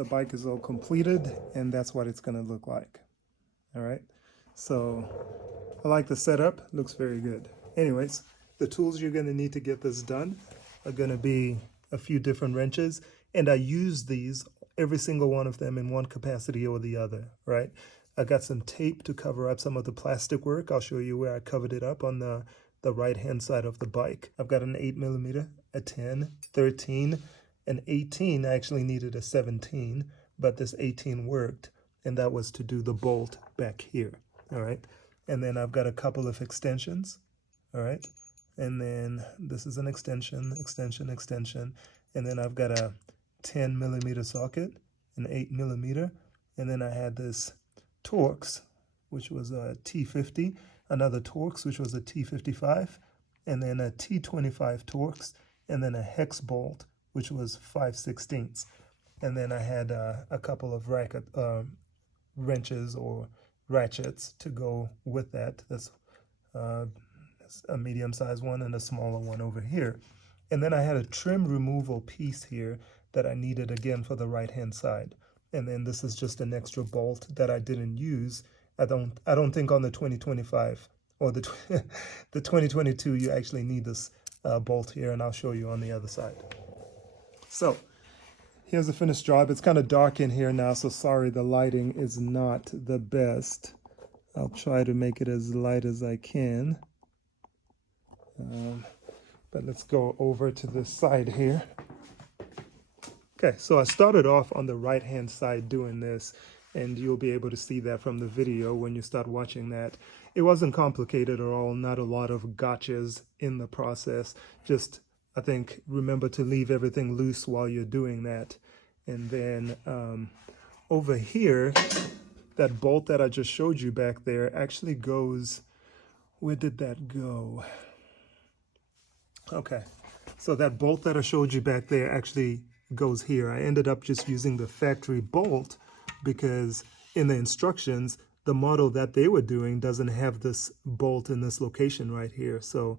the bike is all completed, and that's what it's going to look like. All right, so I like the setup, looks very good. Anyways, the tools you're going to need to get this done are going to be a few different wrenches, and I use these, every single one of them, in one capacity or the other, right? I got some tape to cover up some of the plastic work. I'll show you where I covered it up on the right-hand side of the bike. I've got an 8mm, a 10, 13, an 18. I actually needed a 17, but this 18 worked, and that was to do the bolt back here, all right? And then I've got a couple of extensions, all right? And then this is an extension, and then I've got a 10mm socket, an 8mm, and then I had this Torx, which was a T50, another Torx, which was a T55, and then a T25 Torx, and then a hex bolt, which was 5/16. And then I had a couple of wrenches or ratchets to go with that. That's a medium-sized one and a smaller one over here. And then I had a trim removal piece here that I needed again for the right-hand side. And then this is just an extra bolt that I didn't use. I don't think on the 2025 or the 2022 you actually need this bolt here, and I'll show you on the other side. So here's the finished job. It's kind of dark in here now, so sorry the lighting is not the best. I'll try to make it as light as I can. But let's go over to this side here. Okay, so I started off on the right-hand side doing this, and you'll be able to see that from the video when you start watching that. It wasn't complicated at all, not a lot of gotchas in the process. Just, I think, remember to leave everything loose while you're doing that. And then over here, that bolt that I just showed you back there actually goes, where did that go? Okay, so that bolt that I showed you back there actually goes here. I ended up just using the factory bolt because in the instructions, the model that they were doing doesn't have this bolt in this location right here. So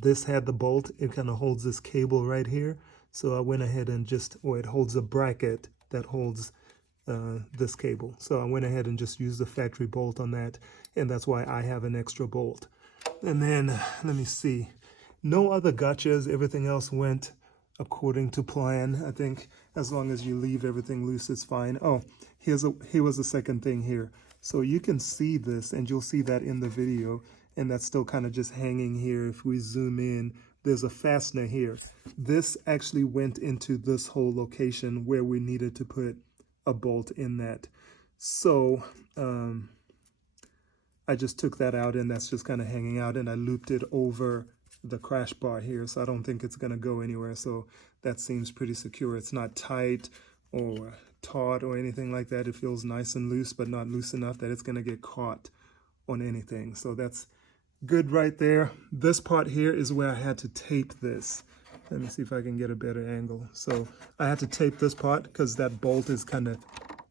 this had the bolt. It kind of holds this cable right here. So I went ahead and it holds a bracket that holds this cable. So I went ahead and just used the factory bolt on that, and that's why I have an extra bolt. And then, let me see. No other gotchas. Everything else went according to plan. I think as long as you leave everything loose, it's fine. Oh, here was the second thing here. So you can see this, and you'll see that in the video, and that's still kind of just hanging here. If we zoom in, there's a fastener here. This actually went into this whole location where we needed to put a bolt in that. So I just took that out, and that's just kind of hanging out, and I looped it over the crash bar here, so I don't think it's going to go anywhere. So that seems pretty secure. It's not tight or taut or anything like that. It feels nice and loose, but not loose enough that it's going to get caught on anything. So that's good right there. This part here is where I had to tape this. Let me see if I can get a better angle. So I had to tape this part because that bolt is kind of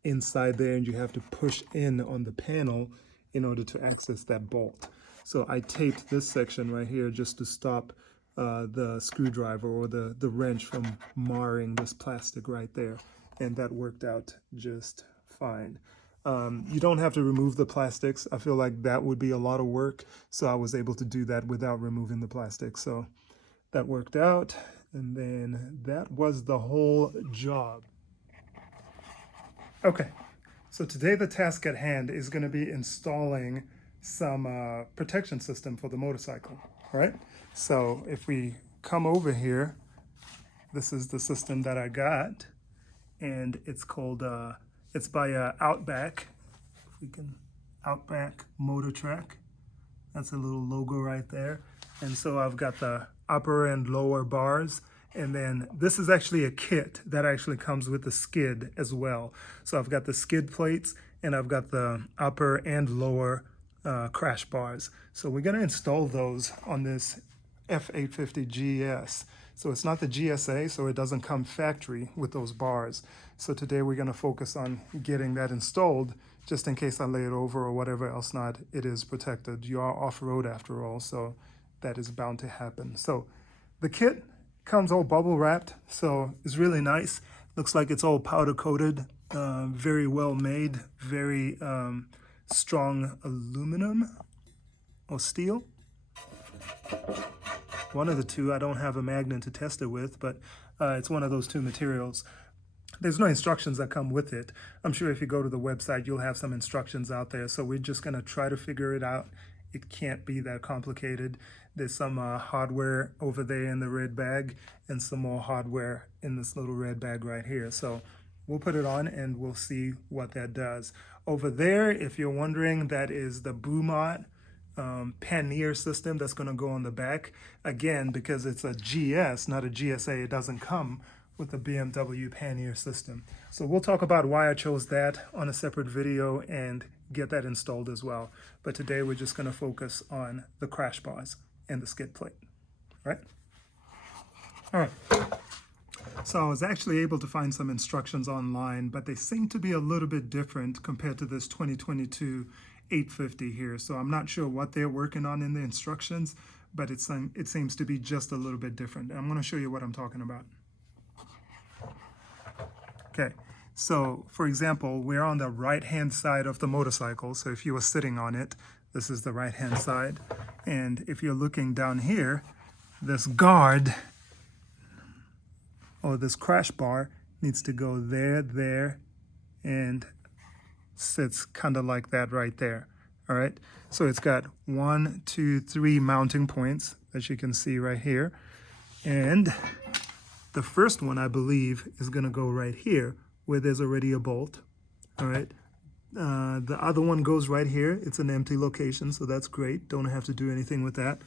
inside there, and you have to push in on the panel in order to access that bolt. So I taped this section right here just to stop the screwdriver or the wrench from marring this plastic right there. And that worked out just fine. You don't have to remove the plastics. I feel like that would be a lot of work. So I was able to do that without removing the plastic. So that worked out. And then that was the whole job. Okay, so today the task at hand is going to be installing some protection system for the motorcycle. All right, so if we come over here, this is the system that I got, and it's called it's by Outback. If we can, Outback Motortek. That's a little logo right there. And so I've got the upper and lower bars, and then this is actually a kit that actually comes with the skid as well. So I've got the skid plates, and I've got the upper and lower crash bars. So we're going to install those on this F850GS. So it's not the GSA, so it doesn't come factory with those bars. So today we're going to focus on getting that installed, just in case I lay it over or whatever else not, it is protected. You are off-road after all, so that is bound to happen. So the kit comes all bubble wrapped, so it's really nice. Looks like it's all powder coated, very well made, very strong aluminum or steel. One of the two. I don't have a magnet to test it with, but it's one of those two materials. There's no instructions that come with it. I'm sure if you go to the website, you'll have some instructions out there. So we're just going to try to figure it out. It can't be that complicated. There's some hardware over there in the red bag and some more hardware in this little red bag right here. So we'll put it on and we'll see what that does. Over there, if you're wondering, that is the Motorrad pannier system that's going to go on the back. Again, because it's a GS, not a GSA, it doesn't come with the BMW pannier system. So we'll talk about why I chose that on a separate video and get that installed as well. But today we're just going to focus on the crash bars and the skid plate, right? All right. So I was actually able to find some instructions online, but they seem to be a little bit different compared to this 2022 850 here. So I'm not sure what they're working on in the instructions, but it seems to be just a little bit different. I'm going to show you what I'm talking about. Okay, so for example, we're on the right-hand side of the motorcycle. So if you were sitting on it, this is the right-hand side. And if you're looking down here, this guard or this crash bar needs to go there, there, and sits kind of like that right there. All right, so it's got 1, 2, 3 mounting points, as you can see right here. And the first one, I believe, is going to go right here where there's already a bolt. All right. The other one goes right here. It's an empty location, so that's great. Don't have to do anything with that.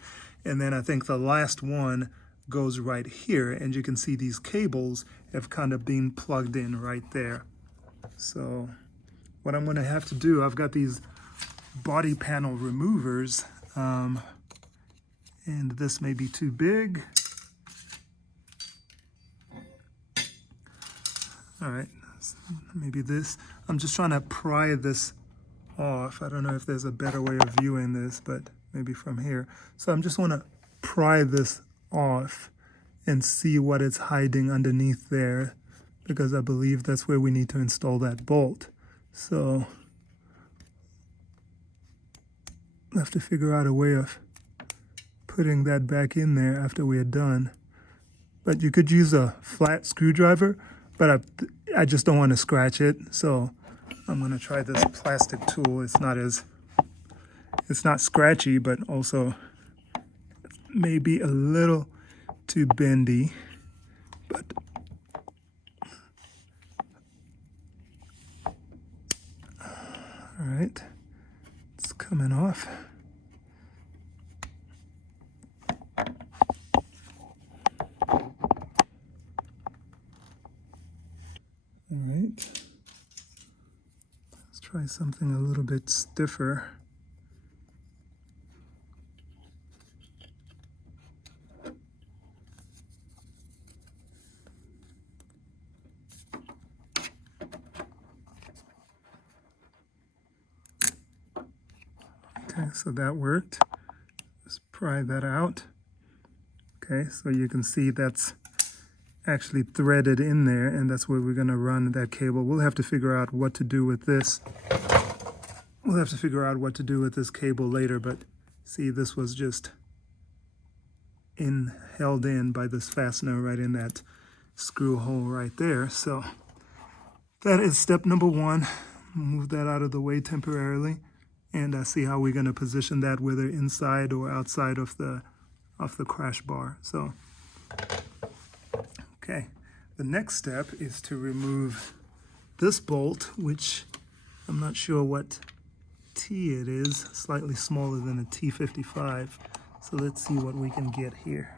And then I think the last one goes right here. And you can see these cables have kind of been plugged in right there. So what I'm going to have to do, I've got these body panel removers. And this may be too big. All right, maybe this. I'm just trying to pry this off. I don't know if there's a better way of viewing this, but maybe from here. So I'm just want to pry this off and see what it's hiding underneath there, because I believe that's where we need to install that bolt. So I have to figure out a way of putting that back in there after we are done. But you could use a flat screwdriver, but I just don't want to scratch it, so I'm going to try this plastic tool. It's not scratchy, but also maybe a little too bendy. But all right, it's coming off. All right, let's try something a little bit stiffer. Okay, so that worked. Let's pry that out. Okay, so you can see that's actually threaded in there, and that's where we're going to run that cable. We'll have to figure out what to do with this. We'll have to figure out what to do with this cable later, but see, this was just held in by this fastener right in that screw hole right there. So that is step number one. Move that out of the way temporarily, and see how we're going to position that, whether inside or outside of the crash bar. So okay, the next step is to remove this bolt, which I'm not sure what T it is, slightly smaller than a T55. So let's see what we can get here.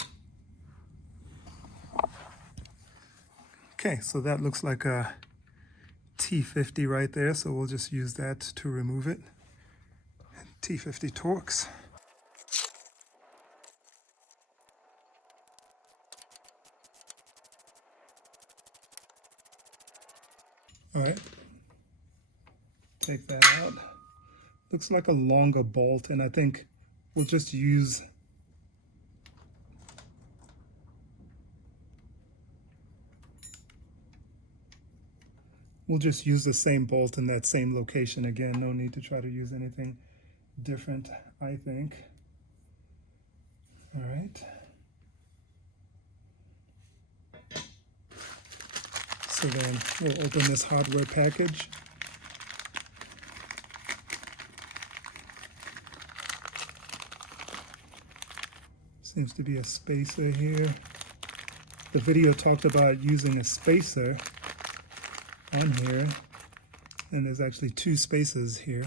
Okay, so that looks like a T50 right there, so we'll just use that to remove it. T50 Torx. All right, take that out. Looks like a longer bolt, and I think we'll just use we'll just use the same bolt in that same location again. No need to try to use anything different, I think. All right. So then we'll open this hardware package. Seems to be a spacer here. The video talked about using a spacer on here, and there's actually 2 spacers here.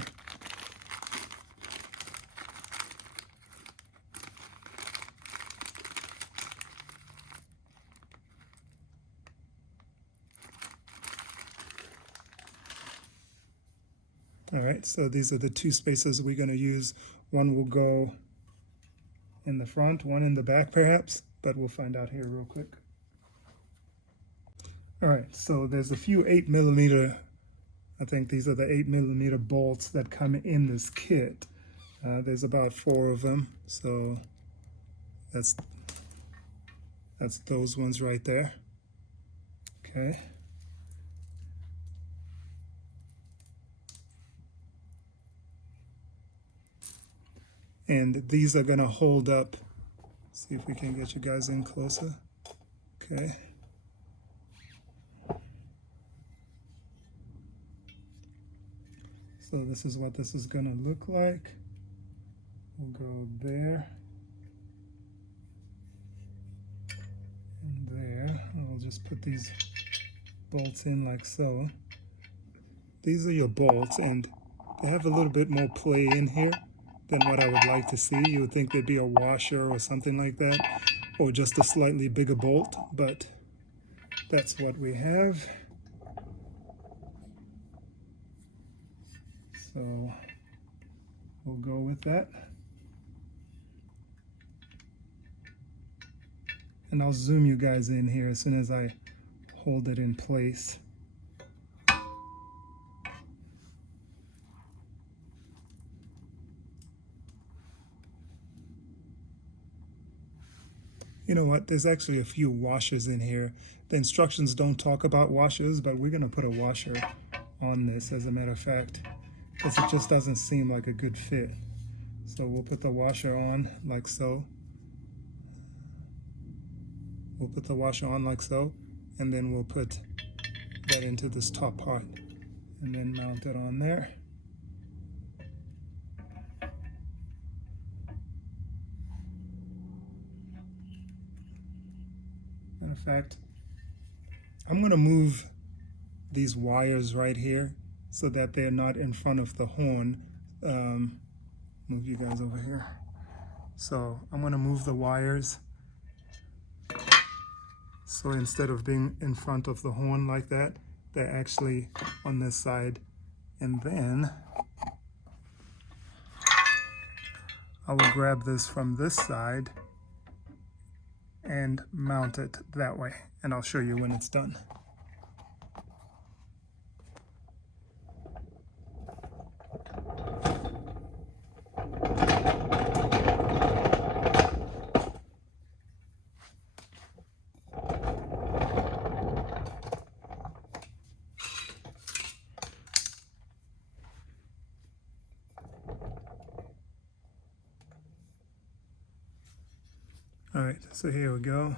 All right, so these are the 2 spacers we're going to use. One will go in the front, one in the back perhaps, but we'll find out here real quick. All right, so there's a few 8mm, I think these are the 8mm bolts that come in this kit. There's about 4 of them, so that's those ones right there. Okay. And these are going to hold up. See if we can get you guys in closer. Okay. So this is what this is going to look like. We'll go there and there. And we'll just put these bolts in like so. These are your bolts, and they have a little bit more play in here than what I would like to see. You would think there'd be a washer or something like that, or just a slightly bigger bolt, but that's what we have. So we'll go with that. And I'll zoom you guys in here as soon as I hold it in place. You know what, there's actually a few washers in here. The instructions don't talk about washers, but we're gonna put a washer on this as a matter of fact, because it just doesn't seem like a good fit. So we'll put the washer on like so. We'll put the washer on like so, and then we'll put that into this top part, and then mount it on there. Matter of fact, I'm going to move these wires right here so that they're not in front of the horn. Move you guys over here. So I'm going to move the wires so instead of being in front of the horn like that, they're actually on this side. And then I will grab this from this side and mount it that way, and I'll show you when it's done. All right, so here we go.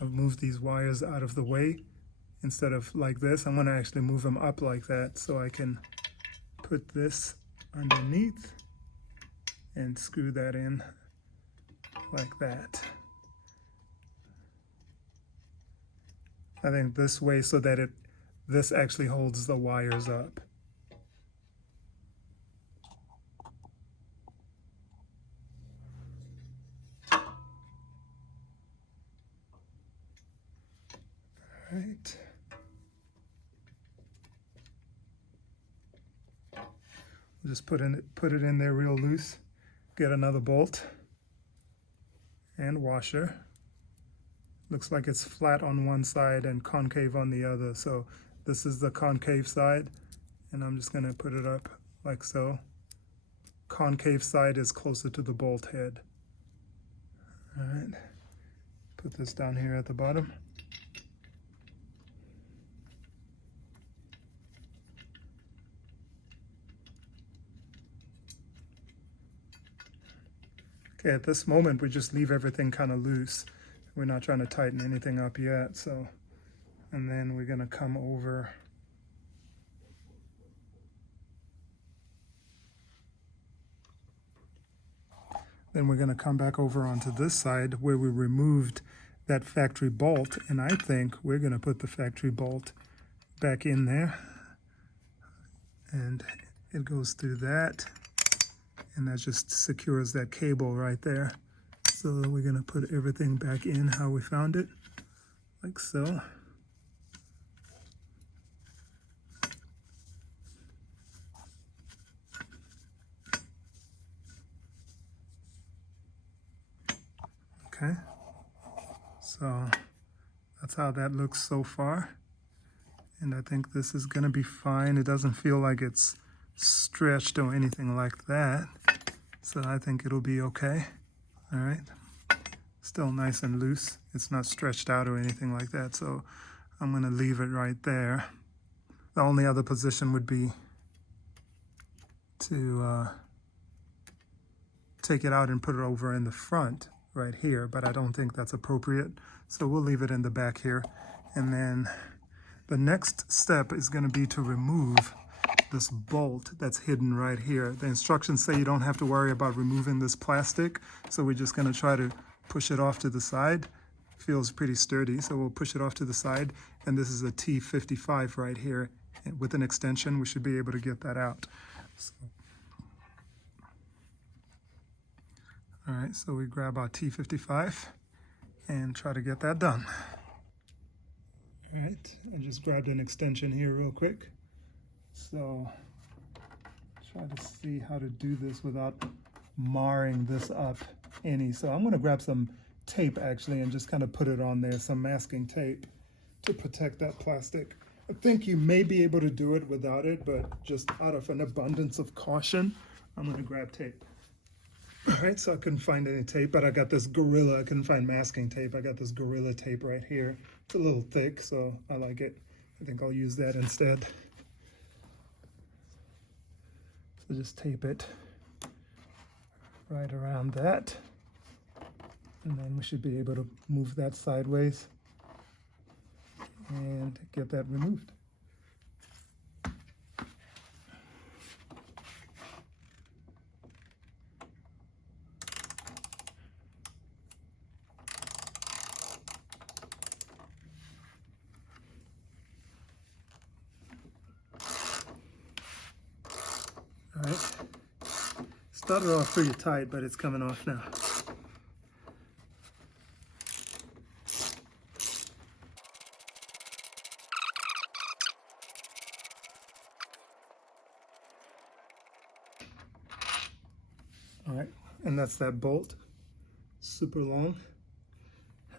I've moved these wires out of the way. Instead of like this, I'm gonna actually move them up like that so I can put this underneath and screw that in like that. I think this way so that this actually holds the wires up. Right. We'll just put it in there real loose. Get another bolt and washer. Looks like it's flat on one side and concave on the other. So this is the concave side, and I'm just going to put it up like so. Concave side is closer to the bolt head. All right. Put this down here at the bottom. Okay, at this moment, we just leave everything kind of loose. We're not trying to tighten anything up yet, so, and then we're gonna come over then we're gonna come back over onto this side where we removed that factory bolt, and I think we're gonna put the factory bolt back in there, and it goes through that. And that just secures that cable right there. So we're gonna put everything back in how we found it, like so. Okay, so that's how that looks so far. And I think this is gonna be fine. It doesn't feel like it's stretched or anything like that. So I think it'll be okay. All right, still nice and loose. It's not stretched out or anything like that. So I'm gonna leave it right there. The only other position would be to take it out and put it over in the front right here, but I don't think that's appropriate. So we'll leave it in the back here. And then the next step is gonna be to remove this bolt that's hidden right here. The instructions say you don't have to worry about removing this plastic, so we're just gonna try to push it off to the side. Feels pretty sturdy, so we'll push it off to the side. And this is a T55 right here. And with an extension, we should be able to get that out. So, all right, so we grab our T55 and try to get that done. All right, I just grabbed an extension here real quick. So try to see how to do this without marring this up any. So I'm gonna grab some tape actually and just kind of put it on there, some masking tape to protect that plastic. I think you may be able to do it without it, but just out of an abundance of caution, I'm gonna grab tape. All right, so I couldn't find any tape, but I got this Gorilla. I couldn't find masking tape. I got this Gorilla tape right here. It's a little thick, so I like it. I think I'll use that instead. So just tape it right around that. And then we should be able to move that sideways and get that removed. All right, started off pretty tight, but it's coming off now. All right, and that's that bolt, super long.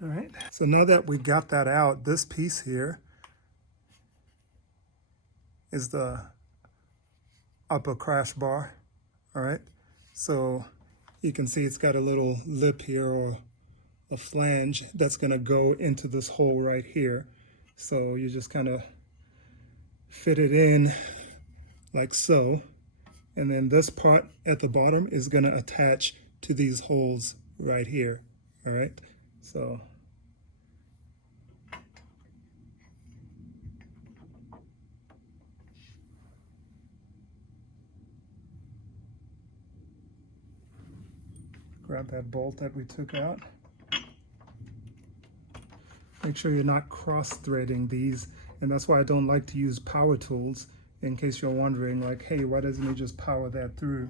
All right, so now that we got that out, this piece here is the upper crash bar. All right, so you can see it's got a little lip here, or a flange that's going to go into this hole right here. So you just kind of fit it in like so, and then this part at the bottom is going to attach to these holes right here. All right, so grab that bolt that we took out. Make sure you're not cross-threading these, and that's why I don't like to use power tools, in case you're wondering, like, hey, why doesn't he just power that through?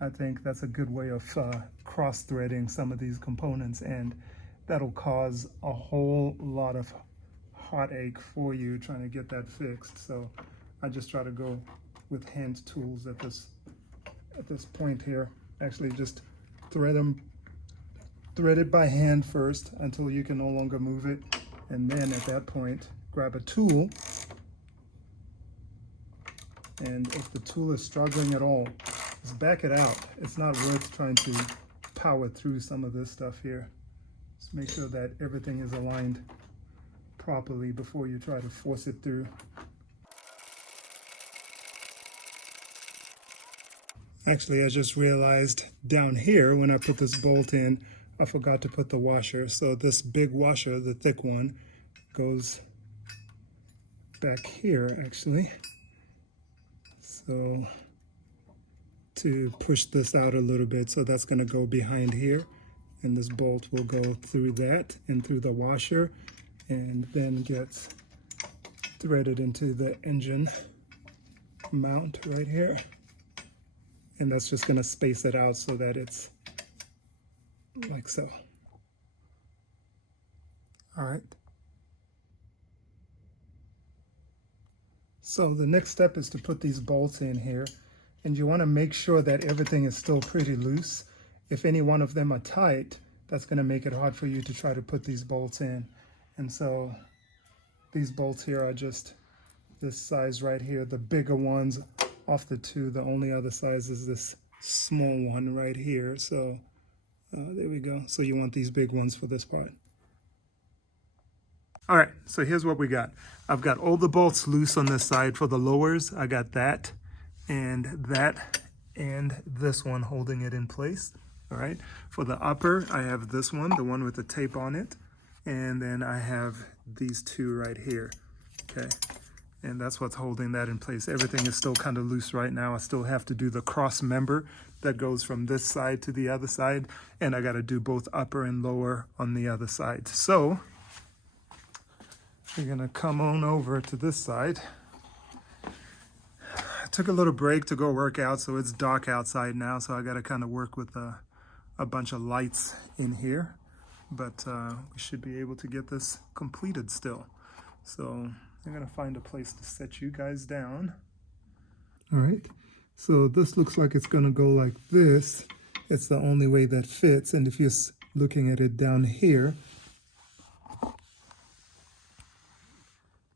I think that's a good way of cross-threading some of these components, and that'll cause a whole lot of heartache for you trying to get that fixed. So I just try to go with hand tools at this point here. Actually, just thread it by hand first until you can no longer move it, and then at that point grab a tool, and if the tool is struggling at all, just back it out. It's not worth trying to power through some of this stuff here. Just make sure that everything is aligned properly before you try to force it through. Actually, I just realized down here when I put this bolt in, I forgot to put the washer. So this big washer, the thick one, goes back here actually. So to push this out a little bit, so that's going to go behind here, and this bolt will go through that and through the washer, and then gets threaded into the engine mount right here. And that's just going to space it out so that it's like so. All right. So the next step is to put these bolts in here, and you want to make sure that everything is still pretty loose. If any one of them are tight, that's going to make it hard for you to try to put these bolts in. And so these bolts here are just this size right here, the bigger ones off the two. The only other size is this small one right here. So there we go. So you want these big ones for this part. All right, so here's what we got. I've got all the bolts loose on this side. For the lowers, I got that, and this one holding it in place. All right, for the upper, I have this one, the one with the tape on it, and then I have these two right here. Okay, and that's what's holding that in place. Everything is still kind of loose right now. I still have to do the cross member that goes from this side to the other side, and I got to do both upper and lower on the other side. So we're gonna come on over to this side. I took a little break to go work out, so it's dark outside now, so I gotta kind of work with a bunch of lights in here, but we should be able to get this completed still. So I'm gonna find a place to set you guys down. All right, so this looks like it's gonna go like this. It's the only way that fits, and if you're looking at it down here,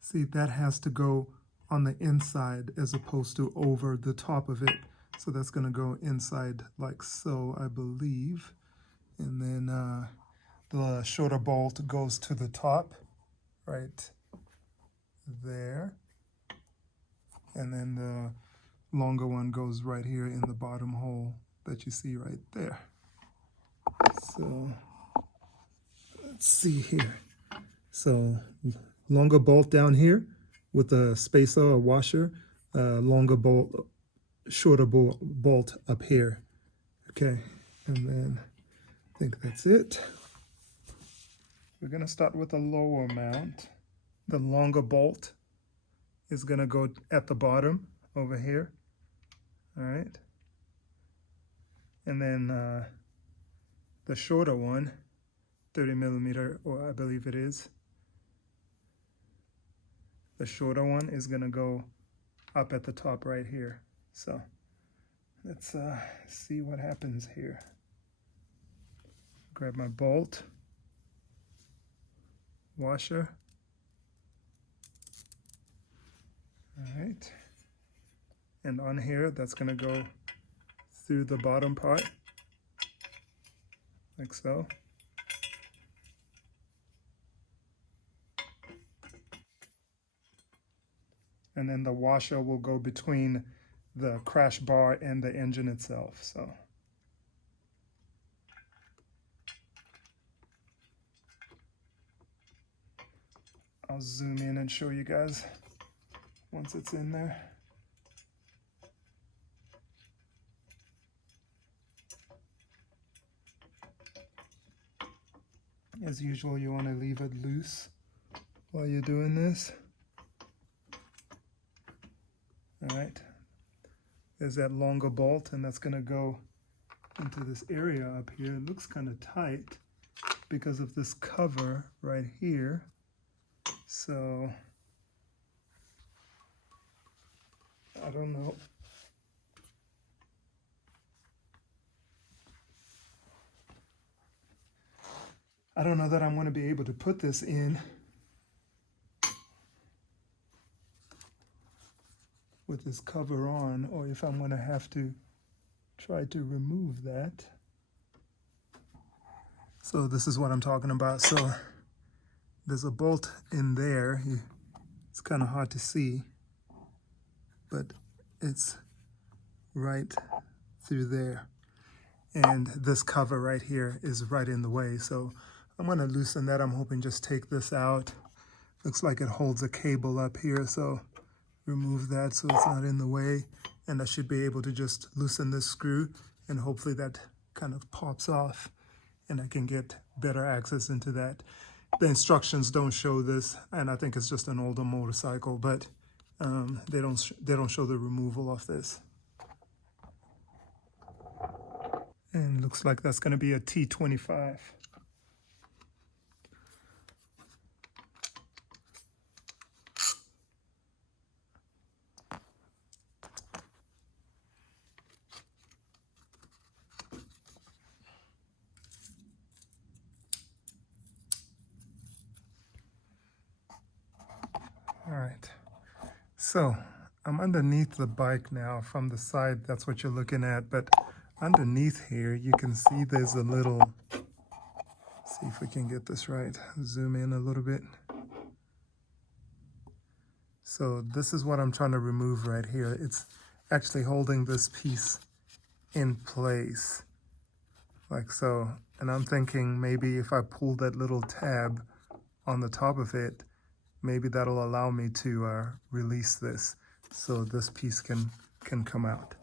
see, that has to go on the inside as opposed to over the top of it. So that's going to go inside like so, I believe. And then the shorter bolt goes to the top right there. And then the longer one goes right here in the bottom hole that you see right there. So let's see here. So longer bolt down here with a spacer or washer, longer bolt, shorter bolt up here. Okay, and then I think that's it. We're gonna start with a lower mount. The longer bolt is gonna go at the bottom over here. All right, and then the shorter one, 30 millimeter, or I believe it is, the shorter one is gonna go up at the top right here. So let's see what happens here. Grab my bolt, washer. All right. And on here, that's gonna go through the bottom part, like so. And then the washer will go between the crash bar and the engine itself. So I'll zoom in and show you guys once it's in there. As usual, you want to leave it loose while you're doing this. All right, there's that longer bolt, and that's gonna go into this area up here. It looks kind of tight because of this cover right here. So I don't know. I don't know that I'm going to be able to put this in with this cover on, or if I'm going to have to try to remove that. So this is what I'm talking about. So there's a bolt in there. It's kind of hard to see, but it's right through there. And this cover right here is right in the way. So I'm going to loosen that. I'm hoping just take this out. Looks like it holds a cable up here. So remove that so it's not in the way. And I should be able to just loosen this screw, and hopefully that kind of pops off and I can get better access into that. The instructions don't show this, and I think it's just an older motorcycle, but they don't show the removal of this. And looks like that's going to be a T25. All right, so I'm underneath the bike now from the side. That's what you're looking at, but underneath here you can see there's a little, see if we can get this right, zoom in a little bit. So this is what I'm trying to remove right here. It's actually holding this piece in place like so, and I'm thinking maybe if I pull that little tab on the top of it, maybe that'll allow me to release this so this piece can come out.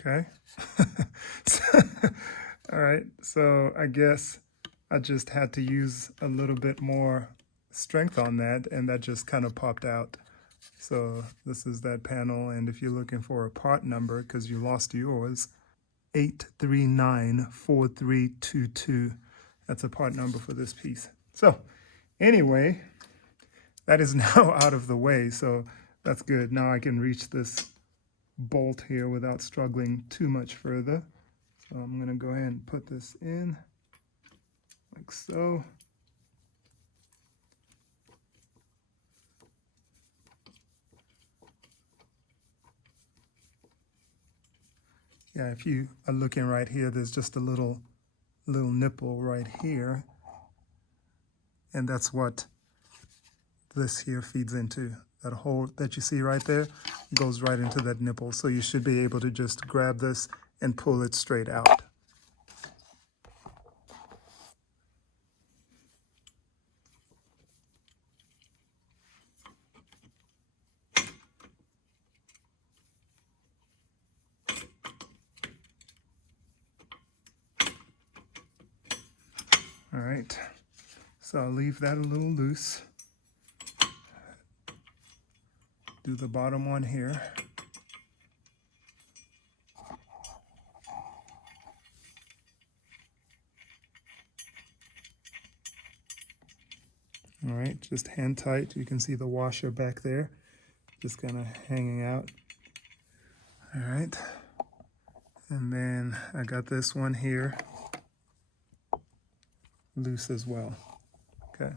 Okay. All right, so I guess I just had to use a little bit more strength on that, and that just kind of popped out. So this is that panel, and if you're looking for a part number, because you lost yours, 8394322. That's a part number for this piece. So anyway, that is now out of the way, so that's good. Now I can reach this bolt here without struggling too much further. So I'm going to go ahead and put this in like so. Yeah, if you are looking right here, there's just a little nipple right here, and that's what this here feeds into. That hole that you see right there goes right into that nipple. So you should be able to just grab this and pull it straight out. All right, so I'll leave that a little loose. Do the bottom one here. All right, just hand tight. You can see the washer back there, just kind of hanging out. All right, and then I got this one here loose as well. Okay.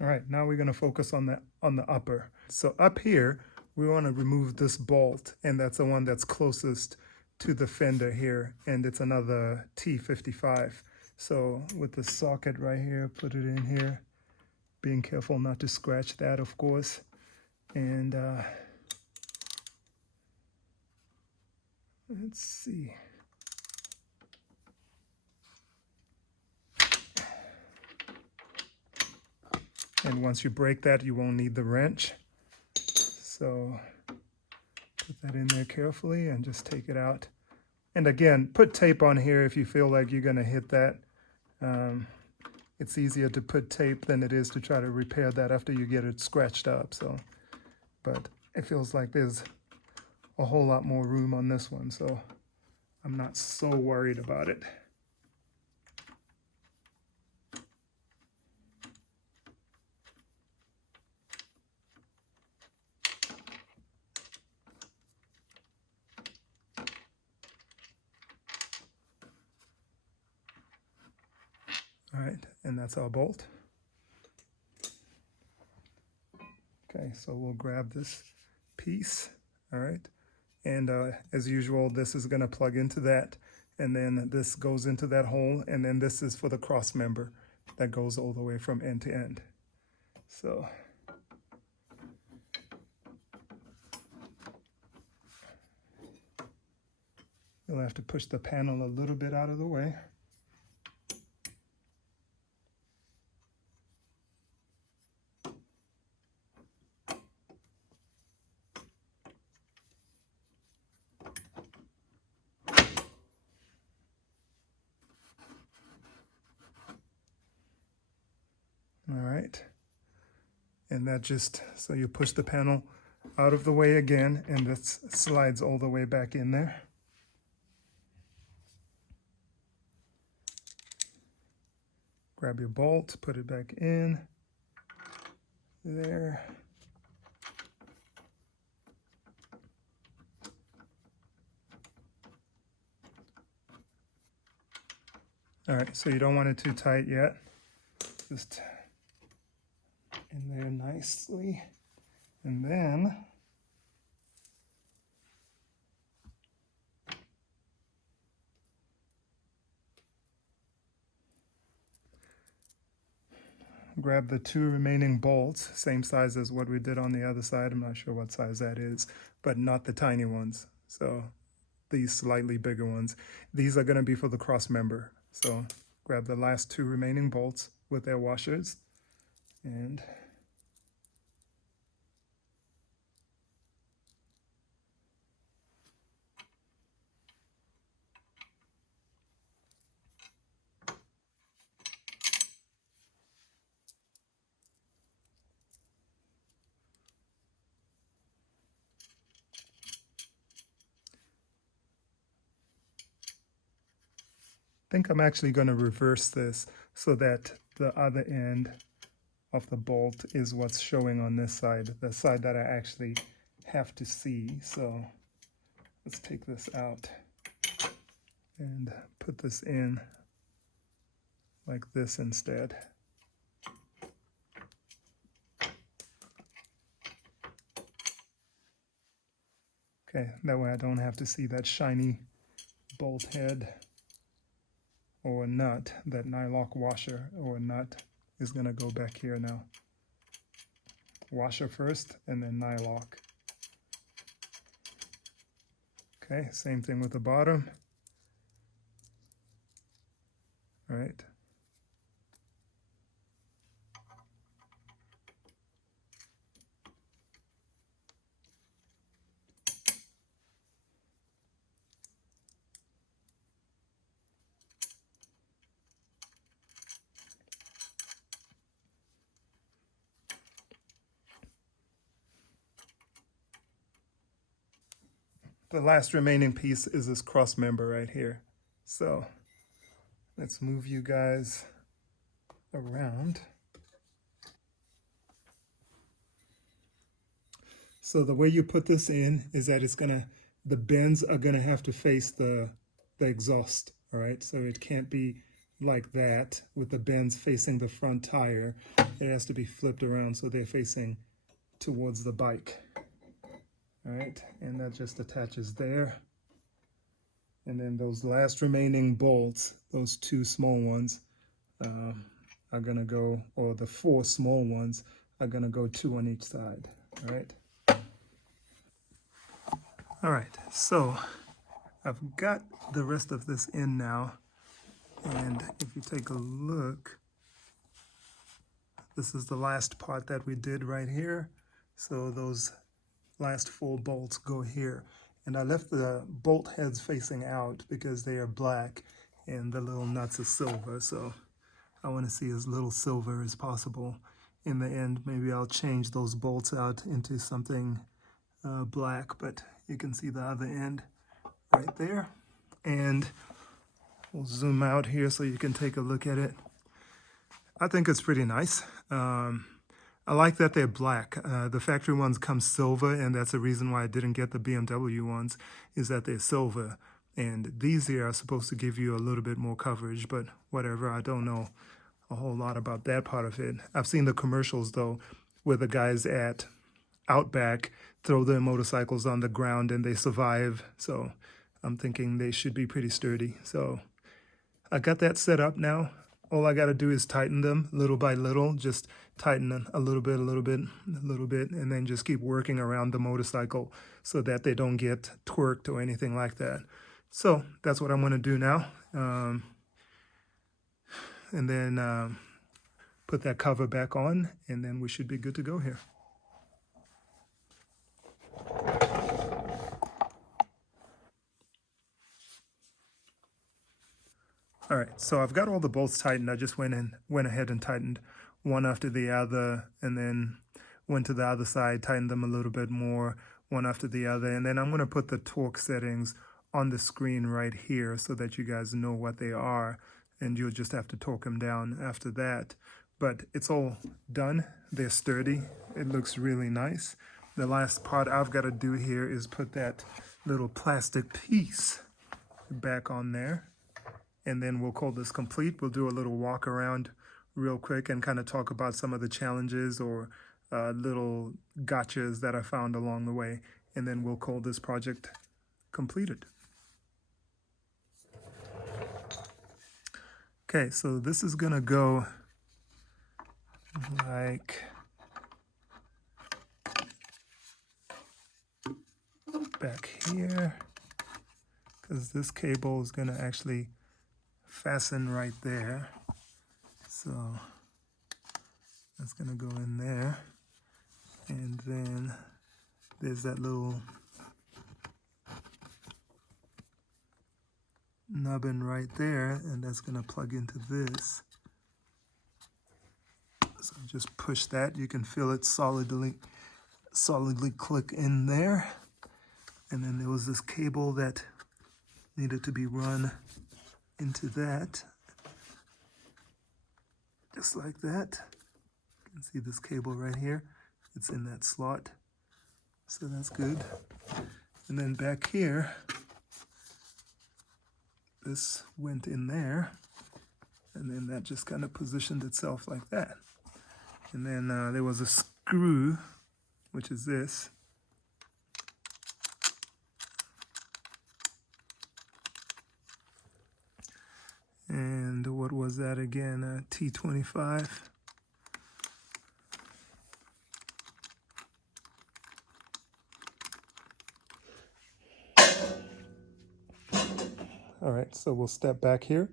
All right, now we're going to focus on the upper. So up here, we want to remove this bolt, and that's the one that's closest to the fender here, and it's another T55. So with the socket right here, put it in here, being careful not to scratch that, of course. And let's see. And once you break that, you won't need the wrench. So put that in there carefully and just take it out. And again, put tape on here if you feel like you're going to hit that. It's easier to put tape than it is to try to repair that after you get it scratched up. So, but it feels like there's a whole lot more room on this one, so I'm not so worried about it. All right, and that's our bolt. Okay, so we'll grab this piece, all right? And as usual, this is gonna plug into that, and then this goes into that hole, and then this is for the cross member that goes all the way from end to end. So you'll have to push the panel a little bit out of the way. All right, and that just, so you push the panel out of the way again, and this slides all the way back in there. Grab your bolt, put it back in there. All right, so you don't want it too tight yet. Just in there nicely. And then grab the two remaining bolts, same size as what we did on the other side. I'm not sure what size that is, but not the tiny ones. So these slightly bigger ones. These are going to be for the cross member. So grab the last two remaining bolts with their washers and I think I'm actually going to reverse this so that the other end of the bolt is what's showing on this side, the side that I actually have to see. So let's take this out and put this in like this instead. Okay, that way I don't have to see that shiny bolt head or nut. That nylock washer or nut is going to go back here now. Washer first and then nylock. Okay, same thing with the bottom. All right. The last remaining piece is this cross member right here. So let's move you guys around. So the way you put this in is that it's gonna, the bends are gonna have to face the exhaust, all right? So it can't be like that with the bends facing the front tire. It has to be flipped around so they're facing towards the bike. All right, and that just attaches there. And then those last remaining bolts, those two small ones, are gonna go, or the four small ones are gonna go two on each side, all right? All right, so I've got the rest of this in now. And if you take a look, this is the last part that we did right here. So those last four bolts go here. And I left the bolt heads facing out because they are black and the little nuts are silver. So I want to see as little silver as possible. In the end, maybe I'll change those bolts out into something black, but you can see the other end right there. And we'll zoom out here so you can take a look at it. I think it's pretty nice. I like that they're black. The factory ones come silver, and that's the reason why I didn't get the BMW ones, is that they're silver. And these here are supposed to give you a little bit more coverage, but whatever, I don't know a whole lot about that part of it. I've seen the commercials, though, where the guys at Outback throw their motorcycles on the ground and they survive. So I'm thinking they should be pretty sturdy. So I got that set up now. All I got to do is tighten them little by little, just tighten a little bit, a little bit, a little bit, and then just keep working around the motorcycle so that they don't get twerked or anything like that. So that's what I'm going to do now. And then put that cover back on, and then we should be good to go here. All right, so I've got all the bolts tightened. I just went ahead and tightened one after the other, and then went to the other side, tightened them a little bit more, one after the other. And then I'm going to put the torque settings on the screen right here so that you guys know what they are, and you'll just have to torque them down after that. But it's all done. They're sturdy. It looks really nice. The last part I've got to do here is put that little plastic piece back on there. And then we'll call this complete. We'll do a little walk around real quick and kind of talk about some of the challenges or little gotchas that I found along the way. And then we'll call this project completed. Okay, so this is gonna go like back here, because this cable is gonna actually fasten right there. So that's gonna go in there. And then there's that little nubbin right there, and that's gonna plug into this. So just push that. You can feel it solidly click in there. And then there was this cable that needed to be run into that, just like that. You can see this cable right here. It's in that slot, so that's good. And then back here, this went in there, and then that just kind of positioned itself like that. And then there was a screw, which is this. And what was that again? T25. All right, so we'll step back here.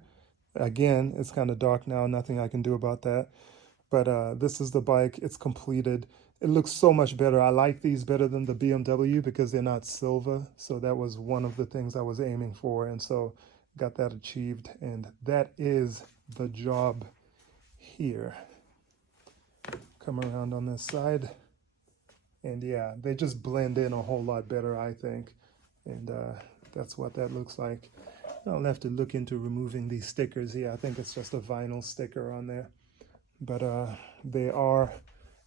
Again, it's kind of dark now, nothing I can do about that. But this is the bike, it's completed. It looks so much better. I like these better than the BMW because they're not silver. So that was one of the things I was aiming for. And so got that achieved. And that is the job here. Come around on this side. And yeah, they just blend in a whole lot better, I think. And that's what that looks like. I'll have to look into removing these stickers here. I think it's just a vinyl sticker on there. But they are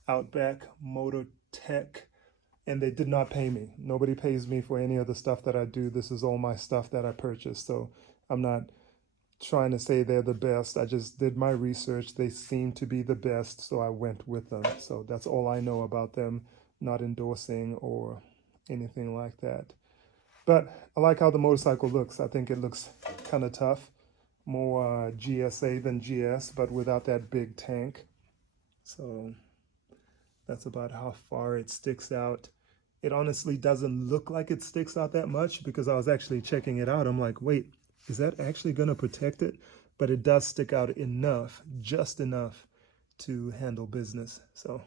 Outback Motortek, and they did not pay me. Nobody pays me for any of the stuff that I do. This is all my stuff that I purchased. So I'm not trying to say they're the best. I just did my research. They seem to be the best, so I went with them. So that's all I know about them, not endorsing or anything like that. But I like how the motorcycle looks. I think it looks kind of tough. More GSA than GS, but without that big tank. So that's about how far it sticks out. It honestly doesn't look like it sticks out that much because I was actually checking it out. I'm like, wait, is that actually going to protect it? But it does stick out enough, just enough to handle business. So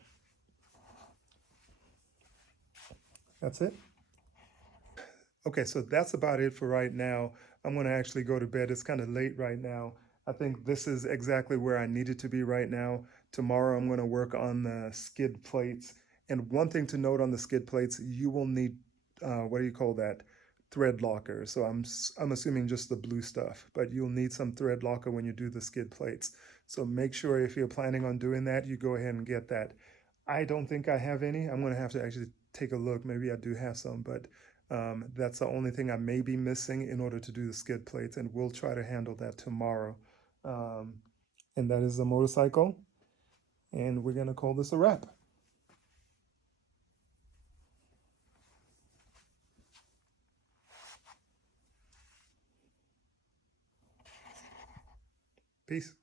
that's it. Okay, so that's about it for right now. I'm going to actually go to bed. It's kind of late right now. I think this is exactly where I needed to be right now. Tomorrow I'm going to work on the skid plates And one thing to note on the skid plates, you will need, what do you call that? Thread locker. So I'm assuming just the blue stuff, but you'll need some thread locker when you do the skid plates. So make sure if you're planning on doing that, you go ahead and get that. I don't think I have any. I'm going to have to actually take a look. Maybe I do have some, but that's the only thing I may be missing in order to do the skid plates, and we'll try to handle that tomorrow. And that is the motorcycle, and we're going to call this a wrap. Peace.